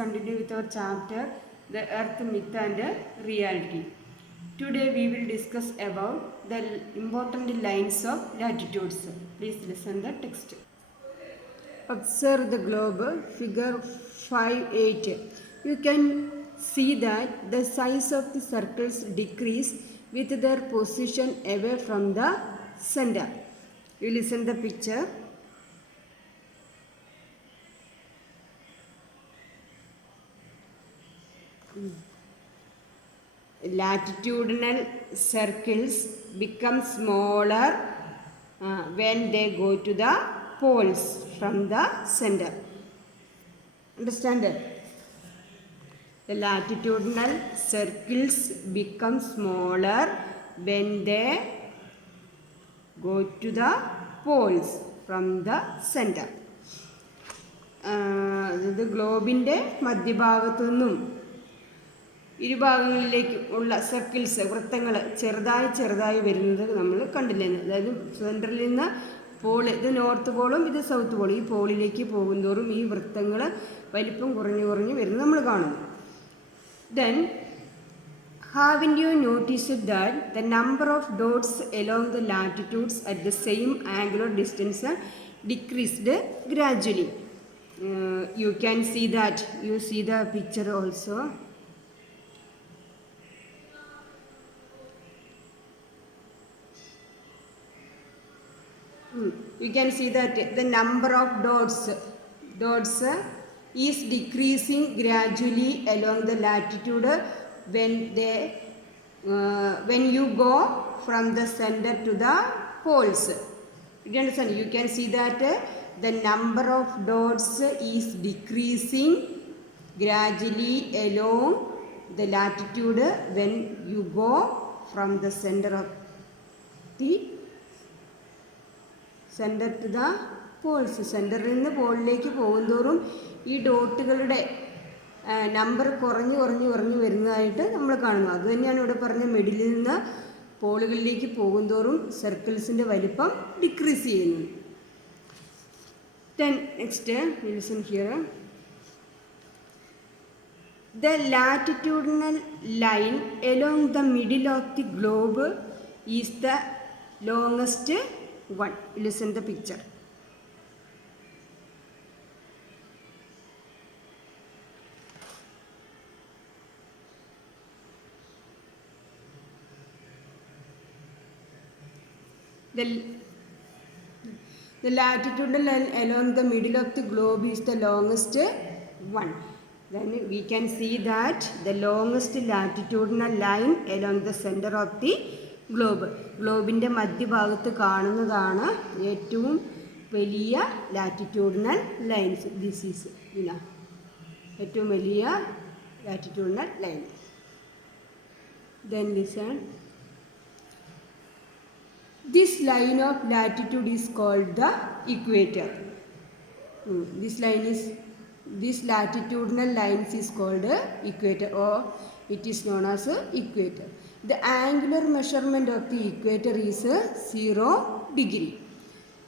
continue with our chapter The Earth Myth and Reality. Today we will discuss about the important lines of latitudes. Please listen the text. Observe the globe, figure 5.8. You can see that the size of the circles decrease with their position away from the center. You listen the picture. Latitudinal circles become smaller when they go to the poles from the center. Understand that? The latitudinal circles become smaller when they go to the poles from the center. ഇത് ഗ്ലോബിൻ്റെ മധ്യഭാഗത്തു നിന്നും ഇരുഭാഗങ്ങളിലേക്ക് ഉള്ള സർക്കിൾസ് വൃത്തങ്ങൾ ചെറുതായി വരുന്നത് നമ്മൾ കണ്ടില്ലേ. അതായത് സെൻറ്ററിൽ നിന്ന് ഇത് നോർത്ത് പോളും ഇത് സൗത്ത് പോളും ഈ പോളിലേക്ക് പോകുന്തോറും ഈ വൃത്തങ്ങൾ വലിപ്പം കുറഞ്ഞു വരുന്നത് നമ്മൾ കാണുന്നു. Then haven't you noticed that the number of dots along the latitudes at the same angular distance decreased gradually? You can see that. You see the picture also. You can see that the number of dots is decreasing gradually along the latitude when you go from the center to the poles. You understand? You can see that the number of dots is decreasing gradually along the latitude when you go from the center to the poles. സെൻറ്ററിൽ നിന്ന് പോളിലേക്ക് പോകുന്തോറും ഈ ഡോട്ടുകളുടെ നമ്പർ കുറഞ്ഞു വരുന്നതായിട്ട് നമ്മൾ കാണുന്നു. അതുതന്നെയാണ് ഇവിടെ പറഞ്ഞ മിഡിലിൽ നിന്ന് പോളുകളിലേക്ക് പോകുന്തോറും സർക്കിൾസിൻ്റെ വലിപ്പം ഡിക്രീസ് ചെയ്യുന്നു. Then next, listen here. The latitudinal line along the middle of the globe is the longest one. Listen the picture. The latitudinal line along the middle of the globe is the longest one. Then we can see that the longest latitudinal line along the center of the globe. ഗ്ലോബിൻ്റെ മധ്യഭാഗത്ത് കാണുന്നതാണ് ഏറ്റവും വലിയ latitudinal lines. This is ഏറ്റവും വലിയ latitudinal line. Then listen. This line of latitude is called the equator. This latitudinal lines is called equator, or it is known as equator. The angular measurement of the equator is 0 degree.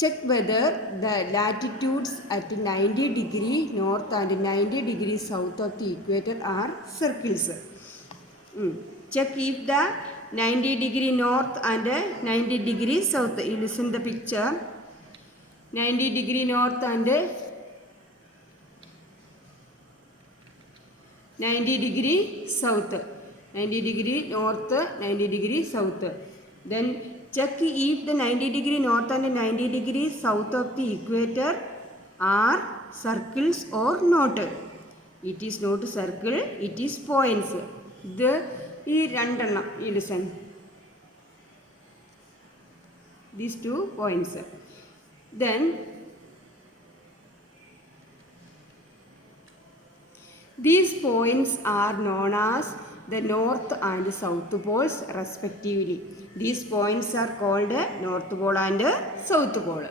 Check whether the latitudes at 90 degree north and 90 degree south of the equator are circles. Check if the 90 degree north and 90 degree south. You listen the picture. 90 degree north and 90 degree south. 90 degree north, 90 degree south. Then check if the 90 degree north and 90 degree south of the equator are circles or not. It is not circle, it is points. ഈ രണ്ടെണ്ണം you listen. These 2 points. Then these points are known as the north and south poles respectively. These points are called north pole and south pole.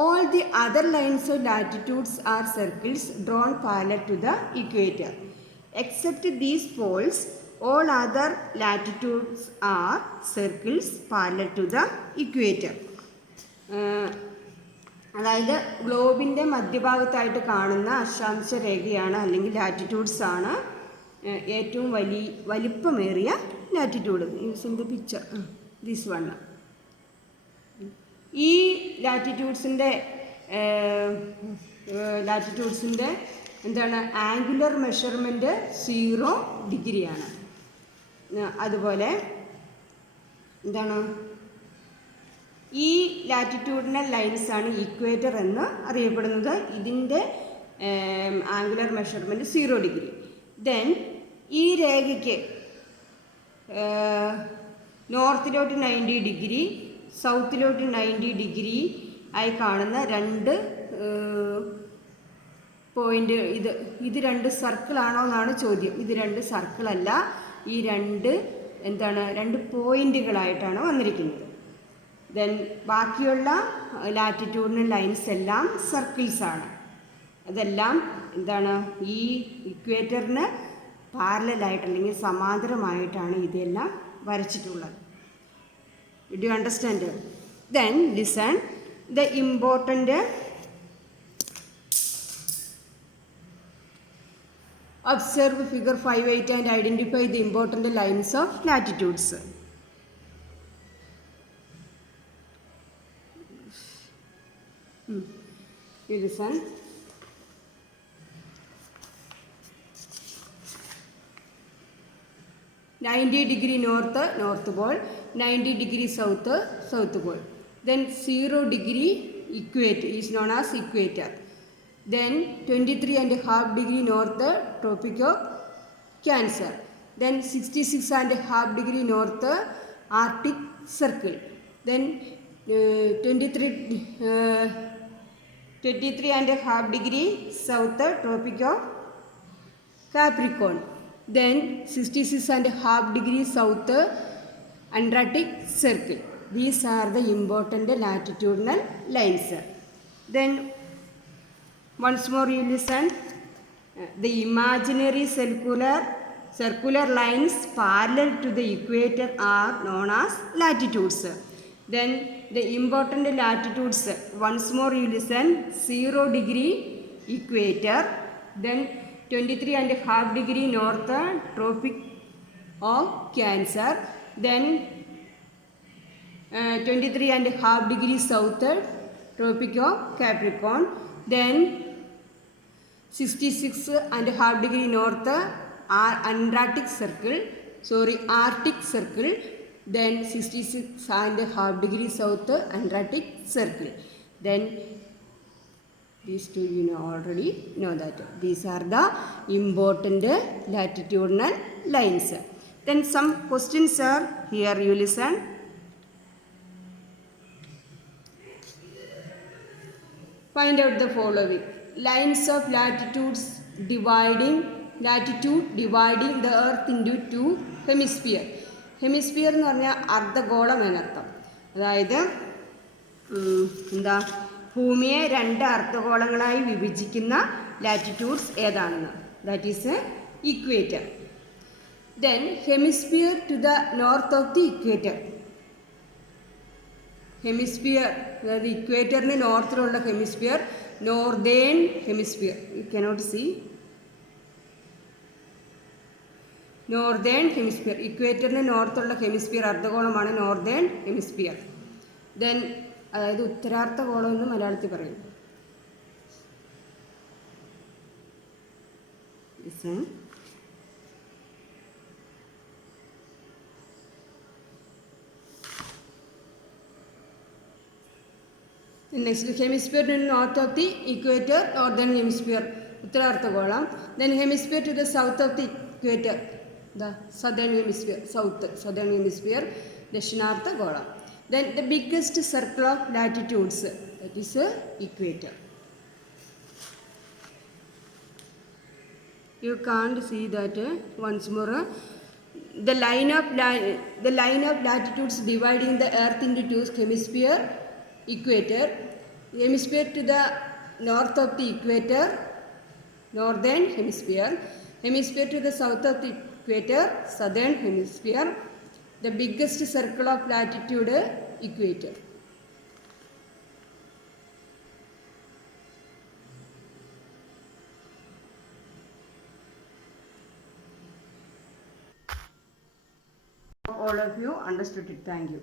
All the other lines of latitudes are circles drawn parallel to the equator. Except these poles, all other latitudes are circles parallel to the equator. അതായത് ഗ്ലോബിൻ്റെ മധ്യഭാഗത്തായിട്ട് കാണുന്ന അക്ഷാംശ രേഖയാണ് അല്ലെങ്കിൽ latitudes ആണ് ഏറ്റവും വലിപ്പമേറിയ latitude. Use in the picture this one. ഈ ലാറ്റിറ്റ്യൂഡ്സിൻ്റെ എന്താണ് ആംഗുലർ മെഷർമെൻറ്റ് 0 ഡിഗ്രിയാണ്. അതുപോലെ എന്താണ് ഈ ലാറ്റിറ്റ്യൂഡിനൽ ലൈൻസാണ് ഇക്വേറ്റർ എന്ന് അറിയപ്പെടുന്നത്. ഇതിൻ്റെ ആംഗുലർ മെഷർമെൻറ്റ് 0 ഡിഗ്രി. ദെൻ ഈ രേഖയ്ക്ക് നോർത്തിലോട്ട് 90 ഡിഗ്രി, സൗത്തിലോട്ട് 90 ഡിഗ്രി ആയി കാണുന്ന രണ്ട് പോയിൻ്റ്, ഇത് രണ്ട് സർക്കിളാണോ എന്നാണ് ചോദ്യം. ഇത് രണ്ട് സർക്കിളല്ല, ഈ രണ്ട് പോയിൻ്റുകളായിട്ടാണ് വന്നിരിക്കുന്നത്. ദെൻ ബാക്കിയുള്ള ലാറ്റിറ്റ്യൂഡിനൽ ലൈൻസ് എല്ലാം സർക്കിൾസാണ്. അതെല്ലാം എന്താണ് ഈ ഇക്വേറ്ററിന് പാരലലായിട്ട് അല്ലെങ്കിൽ സമാന്തരമായിട്ടാണ് ഇതെല്ലാം വരച്ചിട്ടുള്ളത്. Do you understand? Then listen the important observe figure 5.8 and identify the important lines of latitudes. You listen. -90° north pole, 90° south pole. Then 0 degree equator is known as equator. Then 23.5° north Tropic of Cancer. Then 66.5° north Arctic Circle. Then 23.5° south Tropic of Capricorn. Then 66.5° south Antarctic Circle. These are the important latitudinal lines. Then once more you listen. The imaginary circular lines parallel to the equator are known as latitudes. Then the important latitudes, once more you listen. 0 degree equator. Then 23.5° north Tropic of Cancer. Then 23.5° south Tropic of Capricorn. Then 66.5° north Arctic Circle. Then 66.5° south Antarctic Circle. Then these two you already know that. These are the important latitudinal lines. Then some questions are here, you listen. Find out the following. Lines of latitude dividing the earth into two hemisphere. Hemisphere എന്ന് പറഞ്ഞാൽ അർദ്ധഗോളം എന്നർത്ഥം. അതായത് ഭൂമിയെ 2 അർദ്ധഗോളങ്ങളായി വിഭജിക്കുന്ന latitudes ഏതാണെന്ന്. That is equator. Then hemisphere to the north of the equator. Hemisphere അതായത് ഇക്വേറ്ററിന് നോർത്തിലുള്ള hemisphere northern hemisphere. You cannot see northern hemisphere. ഇക്വേറ്ററിന് നോർത്തുള്ള ഹെമിസ്ഫിയർ അർദ്ധഗോളമാണ് നോർത്തേൺ ഹെമിസ്ഫിയർ. ദെൻ അതായത് ഉത്തരാർദ്ധഗോളം എന്ന് മലയാളത്തിൽ പറയും. Next, hemisphere to the north of the equator, northern hemisphere, ഉത്തരാർദ്ധഗോളം. Then hemisphere to the south of the equator, the southern hemisphere, ദക്ഷിണാർദ്ധഗോളം. Then the biggest circle of latitudes, that is equator. You can't see that once more. The line of latitudes dividing the earth into two hemisphere, equator. Hemisphere to the north of the equator, northern hemisphere. Hemisphere to the south of the equator, southern hemisphere. The biggest circle of latitude, equator. all of you understood it. Thank you.